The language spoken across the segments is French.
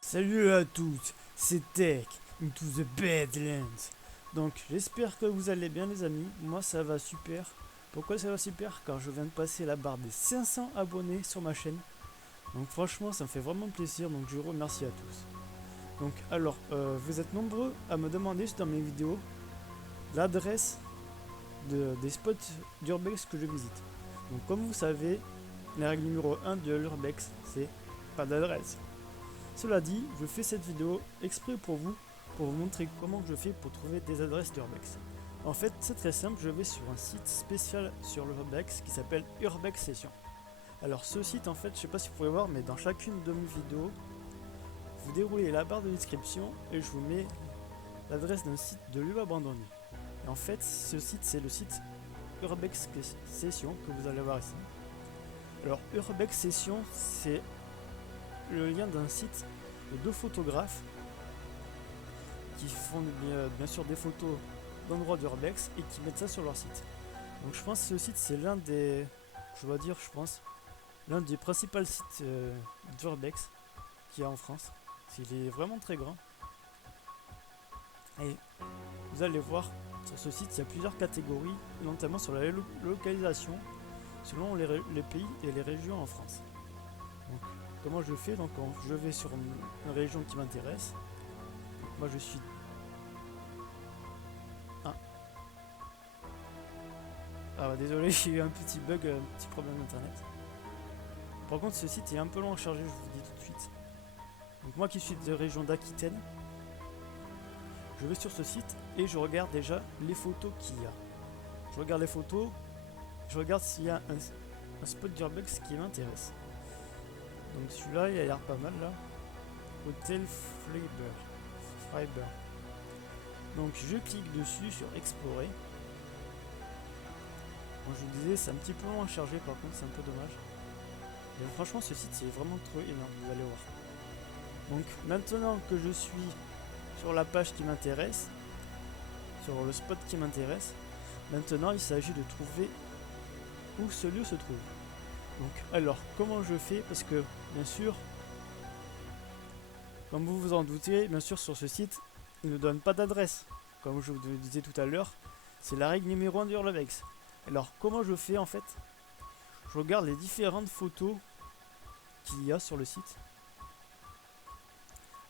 Salut à tous, c'est Tech into the Badlands. Donc j'espère que vous allez bien les amis, moi ça va super. Pourquoi ça va super? Car je viens de passer la barre des 500 abonnés sur ma chaîne. Donc franchement ça me fait vraiment plaisir, donc je vous remercie à tous. Donc alors, vous êtes nombreux à me demander dans mes vidéos l'adresse des spots d'Urbex que je visite. Donc comme vous savez, la règle numéro 1 de l'Urbex, c'est pas d'adresse. Cela dit, je fais cette vidéo exprès pour vous montrer comment je fais pour trouver des adresses d'Urbex. En fait, c'est très simple, je vais sur un site spécial sur l'Urbex qui s'appelle Urbex Session. Alors ce site, en fait, je sais pas si vous pouvez voir, mais dans chacune de mes vidéos, vous déroulez la barre de description et je vous mets l'adresse d'un site de lieu abandonné. Et en fait, ce site, c'est le site Urbex Session que vous allez voir ici. Alors Urbex Session, c'est le lien d'un site de deux photographes qui font bien sûr des photos d'endroits d'Urbex et qui mettent ça sur leur site. Donc je pense que ce site c'est l'un des, je pense, l'un des principaux sites d'Urbex qu'il y a en France. Il est vraiment très grand. Et vous allez voir, sur ce site il y a plusieurs catégories, notamment sur la localisation, selon les pays et les régions en France. Donc comment je fais? Donc je vais sur une région qui m'intéresse. Moi je suis... Ah, désolé, j'ai eu un petit bug, un petit problème d'internet. Par contre, ce site est un peu long à charger, je vous le dis tout de suite. Donc moi qui suis de région d'Aquitaine, je vais sur ce site et je regarde déjà les photos qu'il y a. Je regarde les photos, je regarde s'il y a un spot d'Urbex qui m'intéresse. Donc celui-là, il a l'air pas mal là. Hôtel Freiber. Donc je clique dessus sur Explorer. Comme je vous disais, c'est un petit peu long à charger, par contre c'est un peu dommage. Mais franchement, ce site c'est vraiment trop énorme, vous allez voir. Donc maintenant que je suis sur la page qui m'intéresse, sur le spot qui m'intéresse, maintenant il s'agit de trouver où ce lieu se trouve. Donc alors comment je fais? Parce que bien sûr, comme vous vous en doutez, bien sûr sur ce site, il ne donne pas d'adresse. Comme je vous le disais tout à l'heure, c'est la règle numéro 1 d'Urbex. Alors comment je fais en fait? Je regarde les différentes photos qu'il y a sur le site.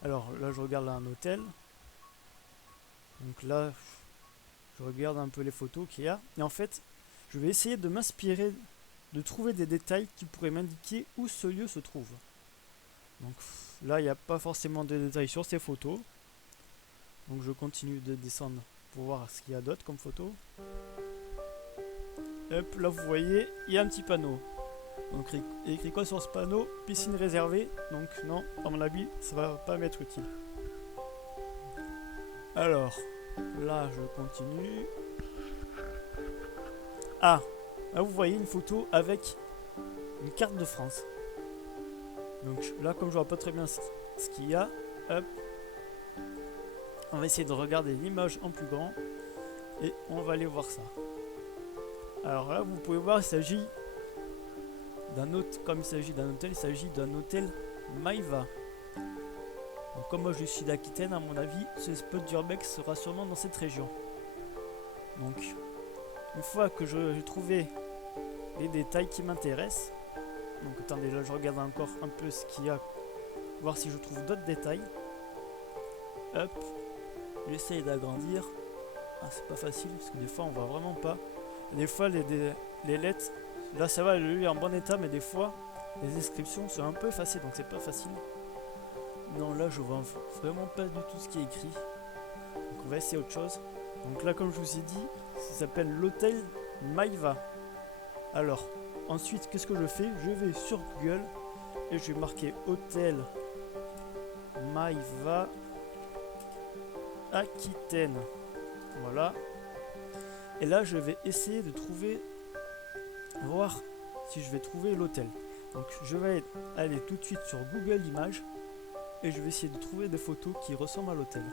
Alors là je regarde là, un hôtel. Donc là je regarde un peu les photos qu'il y a. Et en fait je vais essayer de m'inspirer, de trouver des détails qui pourraient m'indiquer où ce lieu se trouve. Donc là il n'y a pas forcément de détails sur ces photos. Donc je continue de descendre pour voir ce qu'il y a d'autre comme photos. Hop, là vous voyez, il y a un petit panneau. Donc écrit quoi sur ce panneau? Piscine réservée. Donc non, à mon avis, ça va pas m'être utile. Alors, là je continue. Ah, là vous voyez une photo avec une carte de France. Donc là comme je vois pas très bien ce qu'il y a, hop, on va essayer de regarder l'image en plus grand et on va aller voir ça. Alors là vous pouvez voir, il s'agit d'un hôtel, comme il s'agit d'un hôtel, il s'agit d'un hôtel Maïva. Donc comme moi je suis d'Aquitaine, à mon avis, ce spot d'Urbex sera sûrement dans cette région. Donc une fois que j'ai trouvé les détails qui m'intéressent, donc attendez, là je regarde encore un peu ce qu'il y a, voir si je trouve d'autres détails. Hop, j'essaye d'agrandir. Ah, c'est pas facile parce que des fois on voit vraiment pas. Des fois les lettres, là ça va, le lieu est en bon état, mais des fois les descriptions sont un peu effacées, donc c'est pas facile. Non, là je vois vraiment pas du tout ce qui est écrit. Donc on va essayer autre chose. Donc là comme je vous ai dit, ça s'appelle l'hôtel Maïva. Alors, ensuite qu'est-ce que je fais? Je vais sur Google et je vais marquer hôtel Maïva Aquitaine. Voilà. Et là je vais essayer de trouver, voir si je vais trouver l'hôtel. Donc je vais aller tout de suite sur Google Images et je vais essayer de trouver des photos qui ressemblent à l'hôtel.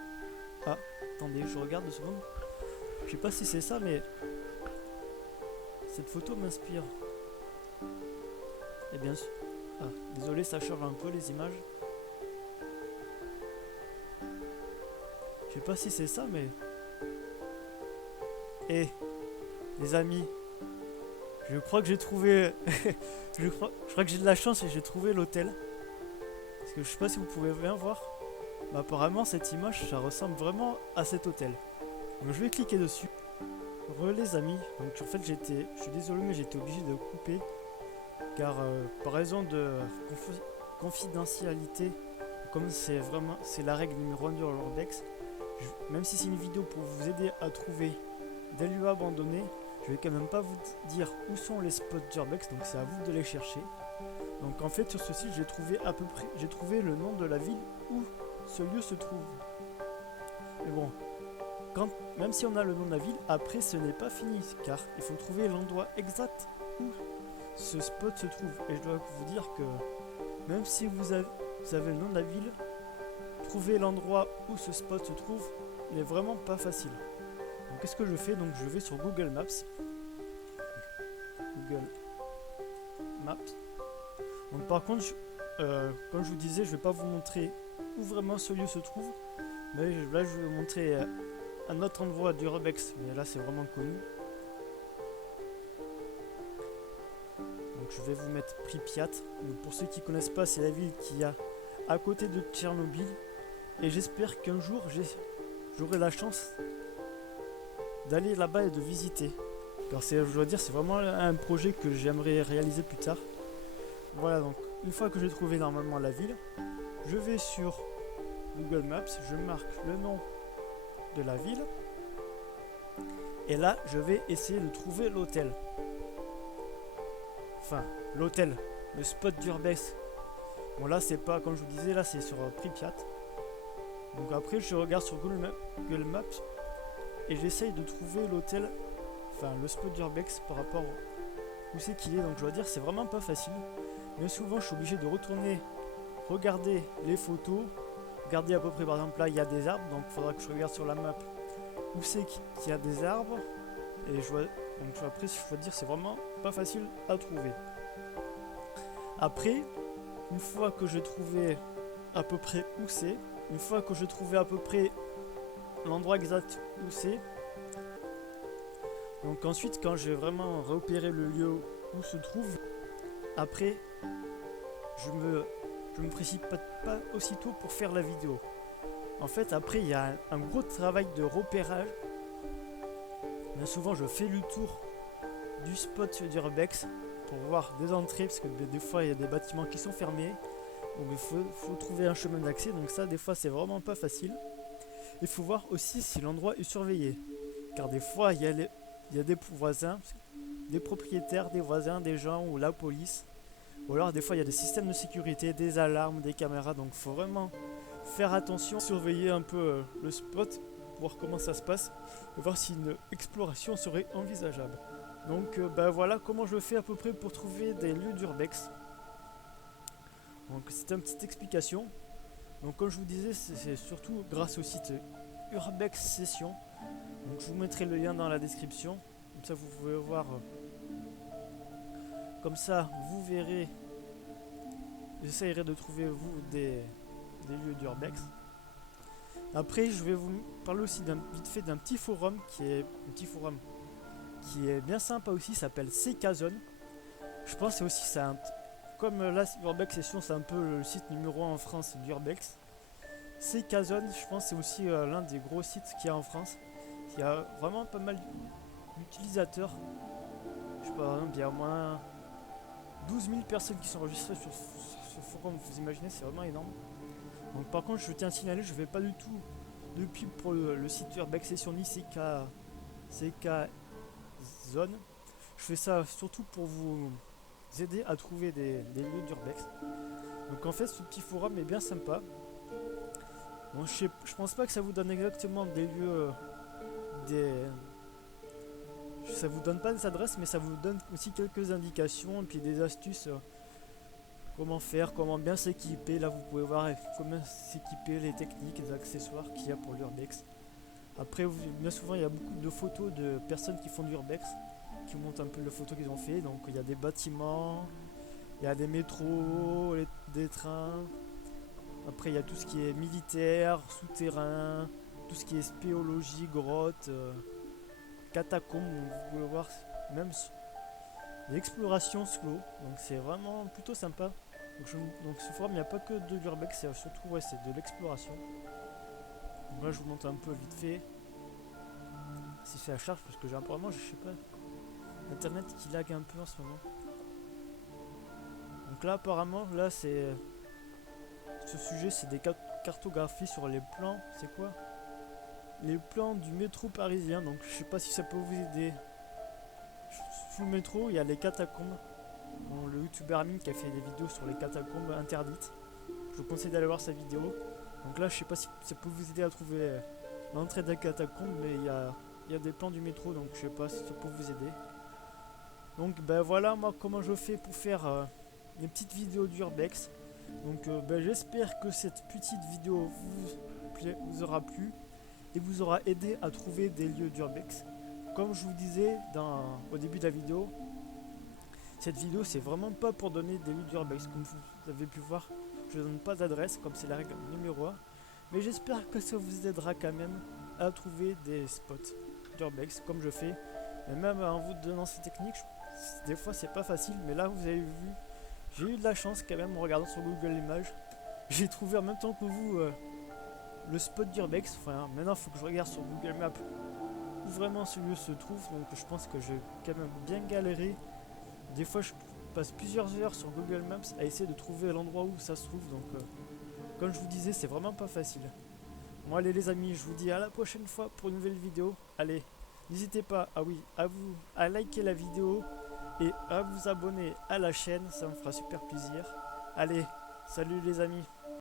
Ah, attendez, je regarde 2 secondes. Je sais pas si c'est ça, mais cette photo m'inspire. Et bien sûr. Ah, désolé, ça change un peu les images. sais pas si c'est ça, mais... Eh, les amis, je crois que j'ai trouvé... je crois que j'ai de la chance et j'ai trouvé l'hôtel. Parce que je sais pas si vous pouvez bien voir. Mais apparemment, cette image, ça ressemble vraiment à cet hôtel. Donc je vais cliquer dessus. Les amis, donc en fait je suis désolé mais j'étais obligé de couper car par raison de confidentialité, comme c'est la règle numéro 1 du Urbex, même si c'est une vidéo pour vous aider à trouver des lieux abandonnés, je vais quand même pas vous dire où sont les spots d'Urbex, donc c'est à vous de les chercher. Donc en fait sur ce site j'ai trouvé le nom de la ville où ce lieu se trouve. Mais bon, même si on a le nom de la ville, après ce n'est pas fini, car il faut trouver l'endroit exact où ce spot se trouve. Et je dois vous dire que même si vous avez le nom de la ville, trouver l'endroit où ce spot se trouve n'est vraiment pas facile. Donc qu'est-ce que je fais? Donc je vais sur Google Maps. Google Maps. Donc par contre, comme je vous disais, je ne vais pas vous montrer où vraiment ce lieu se trouve. Mais là je vais vous montrer... un autre endroit d'Urbex, mais là c'est vraiment connu. Donc je vais vous mettre Pripyat. Donc pour ceux qui connaissent pas, c'est la ville qui a à côté de Tchernobyl. Et j'espère qu'un jour j'aurai la chance d'aller là-bas et de visiter. Car je dois dire, c'est vraiment un projet que j'aimerais réaliser plus tard. Voilà, donc une fois que j'ai trouvé normalement la ville, je vais sur Google Maps, je marque le nom de la ville et là je vais essayer de trouver l'hôtel, le spot d'Urbex. Bon là c'est pas comme je vous disais, là c'est sur Pripyat. Donc après je regarde sur Google Maps et j'essaye de trouver l'hôtel, le spot d'Urbex par rapport où c'est qu'il est. Donc je dois dire c'est vraiment pas facile, mais souvent je suis obligé de retourner regarder les photos. Regardez à peu près, par exemple là il y a des arbres, donc il faudra que je regarde sur la map où c'est qu'il y a des arbres. Et après je dois dire c'est vraiment pas facile à trouver. Après, une fois que j'ai trouvé à peu près où c'est, une fois que j'ai trouvé à peu près l'endroit exact où c'est, donc ensuite quand j'ai vraiment repéré le lieu où se trouve, après je me précipite pas aussitôt pour faire la vidéo. En fait, après, il y a un gros travail de repérage. Bien souvent, je fais le tour du spot d'Urbex pour voir des entrées, parce que des fois, il y a des bâtiments qui sont fermés. Donc, il faut trouver un chemin d'accès. Donc ça, des fois, c'est vraiment pas facile. Il faut voir aussi si l'endroit est surveillé. Car des fois, il y a des voisins, des propriétaires, des voisins, des gens ou la police. Ou alors des fois il y a des systèmes de sécurité, des alarmes, des caméras, donc il faut vraiment faire attention, surveiller un peu le spot, voir comment ça se passe, et voir si une exploration serait envisageable. Donc voilà comment je fais à peu près pour trouver des lieux d'Urbex. Donc c'est une petite explication. Donc comme je vous disais, c'est surtout grâce au site Urbex Session. Donc je vous mettrai le lien dans la description, comme ça vous pouvez voir... Comme ça, vous verrez, j'essaierai de trouver des lieux d'Urbex. Après, je vais vous parler aussi vite fait d'un petit forum qui est bien sympa aussi, s'appelle CK Zone. Je pense que c'est aussi, comme là, Urbex Session, c'est un peu le site numéro 1 en France d'Urbex. CK Zone, je pense, c'est aussi l'un des gros sites qu'il y a en France. Il y a vraiment pas mal d'utilisateurs. Je sais pas, par exemple, il y a au moins 12 000 personnes qui sont enregistrées sur ce forum, vous imaginez, c'est vraiment énorme. Donc par contre, je tiens à signaler, je ne fais pas du tout de pub pour le site Urbex Session ni CK Zone. Je fais ça surtout pour vous aider à trouver des lieux d'Urbex. Donc en fait, ce petit forum est bien sympa. Bon, je pense pas que ça vous donne exactement des lieux, ça vous donne pas des adresses, mais ça vous donne aussi quelques indications et puis des astuces. Comment faire, comment bien s'équiper. Là, vous pouvez voir comment s'équiper, les techniques, les accessoires qu'il y a pour l'Urbex. Après, bien souvent, il y a beaucoup de photos de personnes qui font de l'Urbex, qui montrent un peu les photos qu'ils ont fait. Donc, il y a des bâtiments, il y a des métros, des trains. Après, il y a tout ce qui est militaire, souterrain, tout ce qui est spéologie, grotte, catacombes, donc vous pouvez voir même l'exploration sous l'eau, donc c'est vraiment plutôt sympa. Donc ce forum il n'y a pas que de l'urbex, c'est surtout ouais, c'est de l'exploration. Donc là je vous montre un peu vite fait si c'est à charge parce que j'ai apparemment je sais pas internet qui lag un peu en ce moment. Donc là apparemment là c'est ce sujet c'est des cartographies sur les plans, c'est quoi? Les plans du métro parisien, donc je sais pas si ça peut vous aider. Sous le métro il y a les catacombes. Bon, le youtubeur Amine qui a fait des vidéos sur les catacombes interdites. Je vous conseille d'aller voir sa vidéo. Donc là je sais pas si ça peut vous aider à trouver l'entrée des catacombes, mais il y a des plans du métro, donc je sais pas si ça peut vous aider. Donc ben voilà moi comment je fais pour faire une petite vidéo d'urbex. Donc ben, j'espère que cette petite vidéo vous aura plu et vous aura aidé à trouver des lieux d'urbex. Comme je vous disais au début de la vidéo, cette vidéo c'est vraiment pas pour donner des lieux d'urbex. Comme vous avez pu voir, je ne donne pas d'adresse comme c'est la règle numéro 1. Mais j'espère que ça vous aidera quand même à trouver des spots d'urbex comme je fais. Et même en vous donnant ces techniques, des fois c'est pas facile, mais là vous avez vu, j'ai eu de la chance quand même en regardant sur Google Images. J'ai trouvé en même temps que vous le spot d'urbex. Enfin maintenant il faut que je regarde sur Google Maps où vraiment ce lieu se trouve, donc je pense que j'ai quand même bien galéré. Des fois je passe plusieurs heures sur Google Maps à essayer de trouver l'endroit où ça se trouve, donc comme je vous disais c'est vraiment pas facile. Bon allez les amis, je vous dis à la prochaine fois pour une nouvelle vidéo. Allez, n'hésitez pas à liker la vidéo et à vous abonner à la chaîne, ça me fera super plaisir. Allez, salut les amis.